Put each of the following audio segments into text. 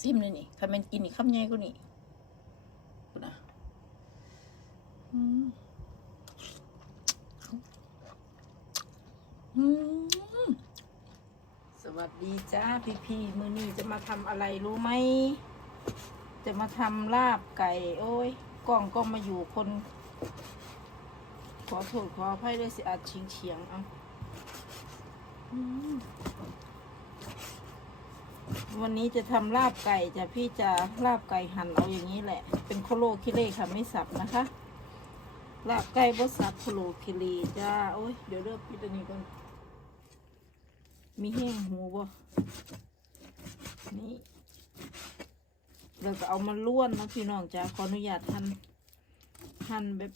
ซิมเลยนี่ถ้ามันกินนี่คำใหญ่ก็นี่กูนะอืมอืมสวัสดีจ้าพี่พี่มือนี้จะมาทำอะไรรู้ไหม จะมาทำลาบไก่ โอ้ยกล้องก็มาอยู่คน ขอโทษขออภัยด้วยสิอาจเฉียงเฉียงเอาอืม วันนี้จะทำลาบไก่จะพี่จะลาบไก่หั่นเอาอย่างนี้แหละ เป็นโคโลคิเลค่ะไม่สับนะคะ ลาบไก่บดสับโคโลคิเลจ้าโอ้ยเดี๋ยวเริ่มพี่ตัวนี้ก่อนมีแห้งหูบ่นี่เราก็เอามาล้วนนะพี่น้องจ้าขออนุญาตหั่นหั่นแบบ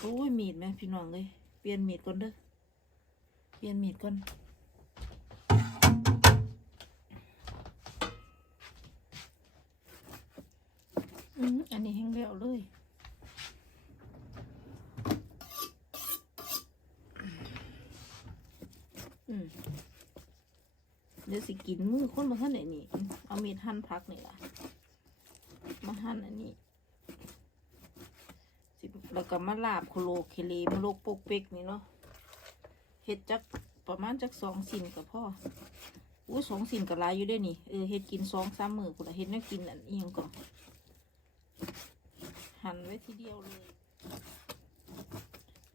โอ้ยมีดไหมพี่น้องเลยเปลี่ยนมีดก่อนเด้อเปลี่ยนมีดก่อน อืมอันนี้แห้งแล้วเลยอืมเดี๋ยวสิกินมือคนมาท่านไหนนี่ เอามีดหั่นพักนี่ล่ะ มาหั่นอันนี้สิแล้วก็มาลาบโคโลเคเลมาโลกโปกเป๊กนี่เนาะเฮ็ดจักประมาณจักสองสินกับพ่ออู้สองสินกับลายอยู่ได้นี่ เออเฮ็ดกินสองสามมือคุณละเฮ็ดแนวกินอันเอียงก่อน หั่นไว้ทีเดียวเลย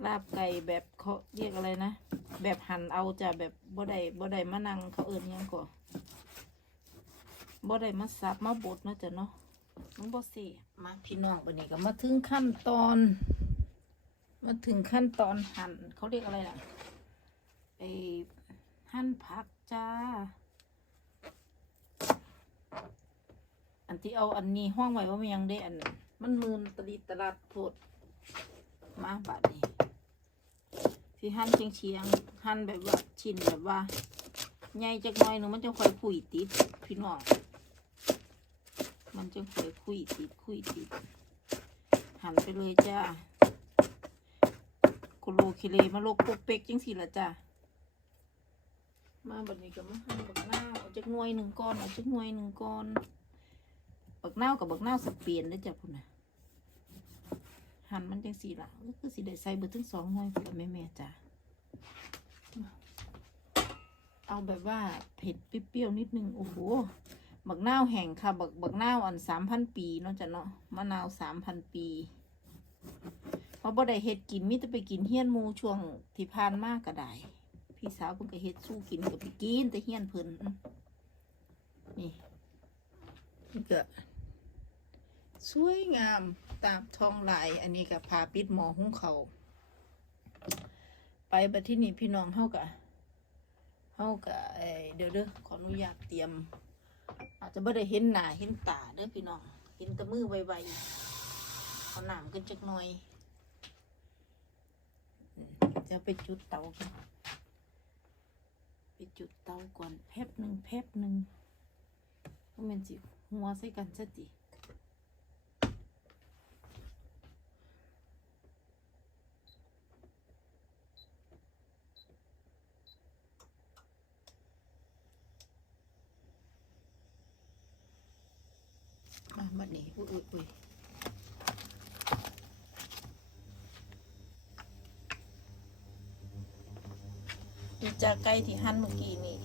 ลาบไก่แบบเขาเรียกอะไรนะ แบบหั่นเอาจะแบบบ่ได้บ่ได้มานั่งเขาเอิญยังก่อบ่ได้มาสับมาบดเนาะจ้ะเนาะมันบ่สิมาพี่น้องบันนี้ก็มาถึงขั้นตอน มาถึงขั้นตอนหั่นเขาเรียกอะไรล่ะไอหั่นผักจ้า อัน ที่เอาอันนี้ห้องไว้ว่ามันยังได้อันมันมืนตะลีตลัดโพดมาบาดนี้ที่หั่นเชียงเชียงหั่นแบบว่าชิ้นแบบว่าใหญ่จักหน่อยหนึงมันจะค่อยคุยติดพี่น้องมันจะค่อยคุยติดคุยติดหั่นไปเลยจ้าโคโลเคเลมาโลกปกเป๊กจังสิละจ้ามาบัดนี้ก็มาหั่นบักนาเอาจักหน่วยหนึ่งก้อนเอาจักหน่วยหนึ่งก้อน บักนาวกับบักนาวสเปียนได้จ้ะพุ่นน่ะหั่นมันจังสีละก็คือสีได้ใส่เบอร์ทั้งสองหน่วยพุ่นละแม่แม่จ้ะเอาแบบว่าเผ็ดเปรี้ยวๆนิดนึงโอ้โหบักนาวแห้งค่ะบักบักนาวอันสามพันปีเนาะจ้ะเนาะมะนาวสามพันปีเพราะบ่ได้เฮ็ดกินมิจะไปกินเฮี้ยนมูช่วงที่ผ่านมากก็ได้พี่สาวเพิ่นก็เฮ็ดสู้กินกับไปกินแต่เฮี้ยนเพิ่นนี่นี่ก็ สวยงามตามท้องลาย อันนี้กับพาปิดหมอหุงเขา ไปบัดที่นี่พี่น้องเฮากะเฮากะเอ่อเดี๋ยวเด้อขออนุญาตเตรียม อาจจะไม่ได้เห็นหน้าเห็นตาเด้อพี่น้อง เห็นแต่มือไวๆเอาหนามกันจักหน่อย จะไปจุดเตากันไปจุดเตาก่อนแป๊บหนึ่งแป๊บหนึ่งก็มันสิหัวใส่กันซะติ มาบัดนี้อุ้ยอุ้ยอุ้ยนี่จากไก่ที่หั่นเมื่อกี้นี่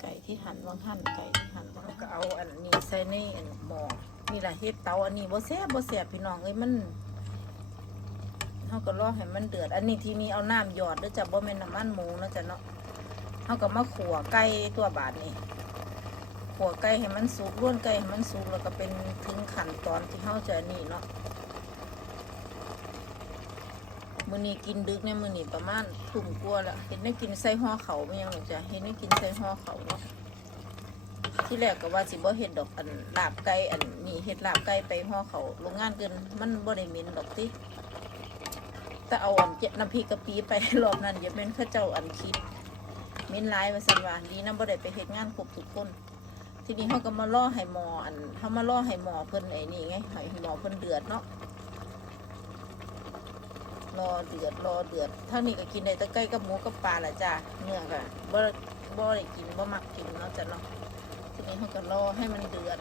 ไก่ที่หั่นวางหั่นไก่ที่หั่นแล้วก็เอาอันนี้ใส่ในอันหม้อนี่แหละเฮ็ดเตาอันนี้บ่แซ่บบ่แซ่บพี่น้องเอ้ยมันเฮาก็รอให้มันเดือด อันนี้ที่มีเอาน้ำหยอดเด้อจ้ะบ่แม่นน้ำมันหมูนะจ้ะเนาะเฮาก็มาขั่วไก่ตัวบาดนี่ ขัวไก่ให้มันสุกล้วนไก่ให้มันสุกแล้วก็เป็นถึงขั้นตอนที่เขาจะนี่เนาะมื้อนี้กินดึกเนี่ยมื้อนี้ประมาณทุ่มกว่าแล้วเห็นได้กินใส่ห่อเขาไม่ยังหรอกจ้ะเห็นได้กินใส่ห่อเขาเนาะที่แรกก็ว่าสิบ่เฮ็ดดอกอันลาบไก่อันนี้เฮ็ดลาบไก่ไปห่อเขาโรงงานเกินมันบ่ได้เหม็นดอกติแต่เอาอันเจ็ดน้ำพริกกะปิไปรอบนั้นอย่าเป็นข้าเจ้าอันคิดเม็นหลายว่าซั่นว่าดีนะบ่ได้ไปเฮ็ดงานครบทุกคน ทีนี้เขาก็มาล่อให้หมออันเขามาล่อให้หมอเพิ่นไอ้นี่ไงให้หมอเพิ่นเดือดเนาะรอเดือดรอเดือดเท่านี้ก็กินได้ตะไก่กับหมูกับปลาแหละจ้าเนื้อก็บ่บ่ได้กินบ่มักกินเนาะจ้ะเนาะทีนี้เขาก็รอให้มันเดือด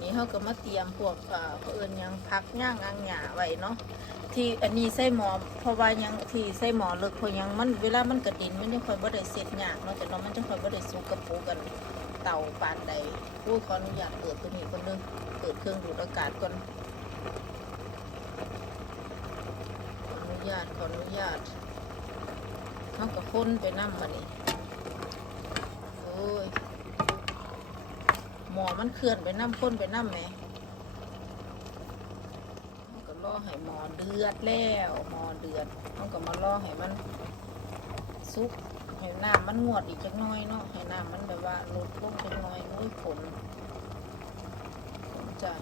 นี่เขาก็มาเตรียมพวกเอ่อเพื่อนยังพักย่างอังหยาไว้เนาะ ที่อันนี้ใส่หมอเพราะว่ายังที่ใส่หมอเลิกเพราะยังมันเวลามันกระดินมันจะค่อยบ่ได้เสร็จยากเนาะแต่เนาะมันจะค่อยบ่ได้สุกกระปุกกันเต่าปานใดอู้ขออนุญาตเปิดตัวนี้ก่อนเด้อเปิดเครื่องดูดอากาศก่อนขออนุญาตขออนุญาตเขาก็คนไปน้ำมานี่โอ้ยหมอมันเคลื่อนไปน้ำข้นไปน้ำไหม อให้หมอเดือดแล้วหมอเดือดมันก็มาล่อให้มันซุกให้น้ำมันงวดอีกจักน้อยเนาะให้น้ำมันแบบว่าลดลงจักน้อยนุ้ยผลผลจ้ะ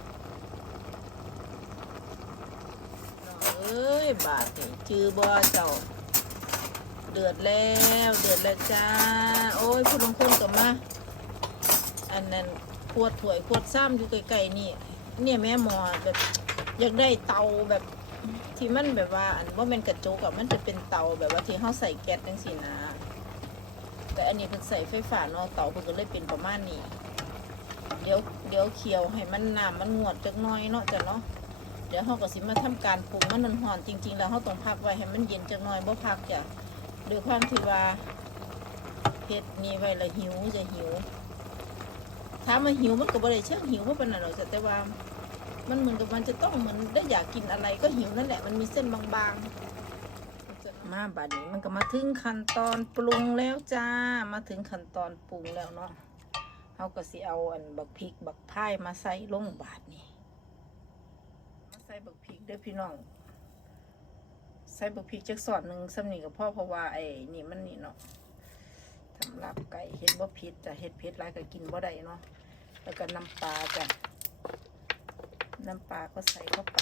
เอ้ยบาทนี่จือบ่เจ้าเดือดแล้วเดือดแล้วจ้า โอ้ยผู้ลงคนกับมาอันนั้นขวดถ้วยขวดซ้ำอยู่ไกลๆนี่เนี่ยแม่หมอแบบ อยากได้เตาแบบที่มันแบบว่า อันว่าเป็นกระจกอะมันจะเป็นเตาแบบว่าที่เขาใส่แก๊สจังสินะ แต่อันนี้เพิ่นใส่ไฟฟ้าเนาะเตาเพิ่นก็เลยเป็นประมาณนี้ เดี๋ยวเดี๋ยวเคี่ยวให้มันน้ำมันงวดจักหน้อยเนาะจ้ะเนาะเดี๋ยวเขาก็สิมาทำการปรุงมันนหอนจริง ๆ แล้วเขาต้องพักไว้ให้มันเย็นจักหน้อยบ่พักจ้ะด้วยความที่ว่าเฮ็ดนี่ไว้ละหิวจะหิวถามว่าหิวมันก็บ่ได้เชิงหิวเพราะปานนั้นหรอกจ้ะแต่ว่า มันเหมือนกับมันจะต้องเหมือนได้อยากกินอะไรก็หิวนั่นแหละมันมีเส้นบางๆ มาบัดนี้มันก็มาถึงขั้นตอนปรุงแล้วจ้า มาถึงขั้นตอนปรุงแล้วเนาะเขาก็สิเอาอันบักพริกบักพายมาใส่ลงบาดนี้มาใส่บักพริกเด้อพี่น้องใส่บักพริกจักสอดหนึ่งสำนีกับพ่อเพราะว่าไอ้นี่มันนี่เนาะสำหรับไก่เห็ดบ่ผิดจะเห็ดเผ็ดหลายก็กินบ่ได้เนาะแล้วก็น้ำปลาจ้ะ น้ำปลาก็ใส่เข้าไป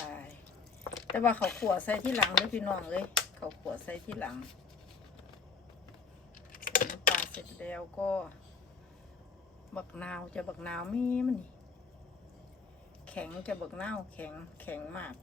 แต่ว่าเขาขวดใส่ที่หลังเลยพี่น้องเลย เขาขวดใส่ที่หลังน้ำปลาเสร็จแล้วก็ บักนาวจะบักนาวมีมันนี่แข็งจะบักนาวแข็งแข็งมาก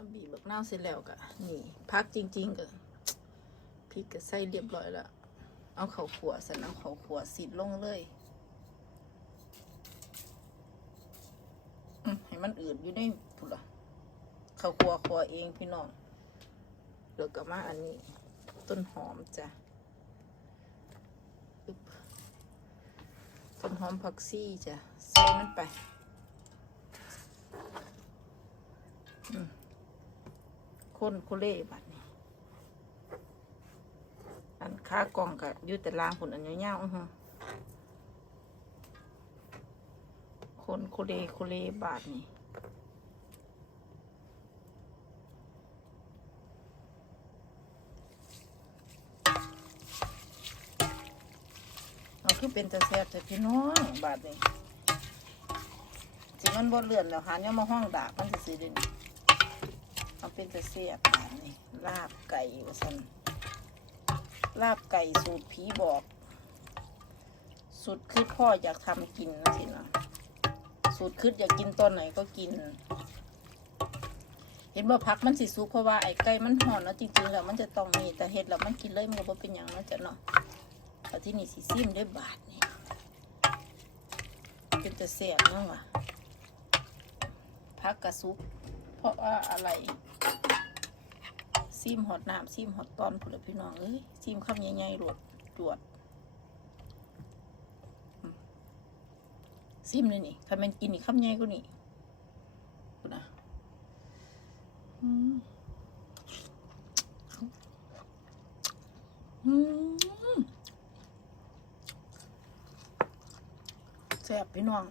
ถ้าบีบบักนาเสร็จแล้วก็นี่พักจริงๆก็พริกก็ใส่เรียบร้อยแล้ว เอาเขาวขัวใส่น้ำเขาวขัวสีดลงเลยให้มันอืดอยู่ในพุ่นละเขาวขัวขัวเองพี่น้องแล้วก็มาอันนี้ต้นหอมจ้ะต้นหอมผักซี่จ้ะใส่มันไป คนโคเล่บัดนี้ อันค้ากองกับยืดแต่ลางผลอันยาวๆอือคนโคเล่โคเล่บาดนี่เอาคือเป็นตะแซ่บแต่พี่น้องบาดนี่สิมันบนเลื่อนแล้วหาเนี่ยมาห้องดาบมันจะซื้อเด่น เป็นจะเสียบอันนี่ลาบไก่ว่าสันลาบไก่สูตรผีบอกสูตรคือพ่ออยากทำกินนะสินะสูตรคืออยากกินตอนไหนก็กิน เห็นว่าพักมันสิสุกเพราะว่าไอ้ไก่มันห่อนแล้วจริงๆแล้วมันจะต้องมีแต่เห็ดแล้วมันกินเลยมันก็เป็นอย่างนั้นจะเนาะแต่ที่นี่สิซิมด้วยบาทนี่เป็นจะเสียบเนาะว่ะพักกระซุก เพราะว่าอะไรซีมหอดน้ำซีมหอดตอนผุดพี่น้องเอ้ยซีมคำใหญ่ๆรวดจวดอืมซีมเลยนี่ถ้ามันกินนี่คำใหญ่กว่านี่กูนะอืมอืมแซ่บพี่น้อง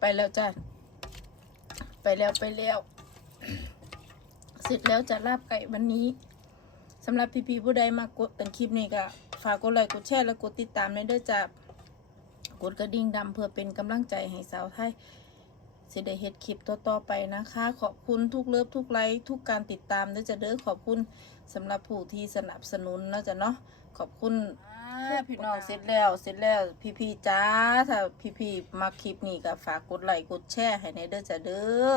ไปแล้วจ้ะ ไปแล้วไปแล้ว เสร็จแล้วจะลาบไก่วันนี้สำหรับพี่ๆผู้ใดมากดเป็นคลิปนี้ก็ฝากกดไลค์กดแชร์และกดติดตามในเด้อจ้ะกดกระดิ่งดำเพื่อเป็นกำลังใจให้สาวไทยสิได้เฮ็ดคลิปต่อๆไปนะคะ ขอบคุณทุกเลิฟทุกไลค์ทุกการติดตามด้วยจะเด้อขอบคุณสำหรับผู้ที่สนับสนุนแล้วจ้ะเนาะขอบคุณ พี่น้องเสร็จแล้วเสร็จแล้วพี่ๆจ้าถ้าพี่ๆมาคลิปนี้ก็ฝากกดไลค์กดแชร์ให้ในเด้อจ้ะเด้อ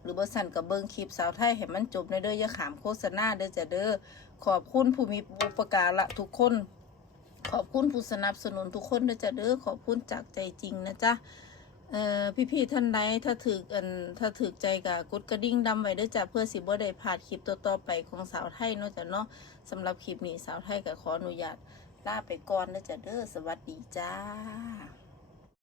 หรือบ่สั่นกับเบิ่งคลิปสาวไทยให้มันจบในเด้ออย่าขามโฆษณาเด้อจ้ะเด้อขอบคุณผู้มีอุปการะทุกคน ขอบคุณผู้สนับสนุนทุกคนเด้วยจ้ะเด้อขอบคุณจากใจจริงนะจ๊ะเอ่อพี่ๆท่านใดถ้าถืออันถ้าถือใจกับกดกระดิ่งดำไว้ด้วยจ้ะเพื่อสิบ่ได้พลาดคลิปต่อๆไปของสาวไทยเนาะจ้ะเนาะสำหรับคลิปนี้สาวไทยก็ขออนุญาต ลาไปก่อนนะจ๊ะเด้อสวัสดีจ้า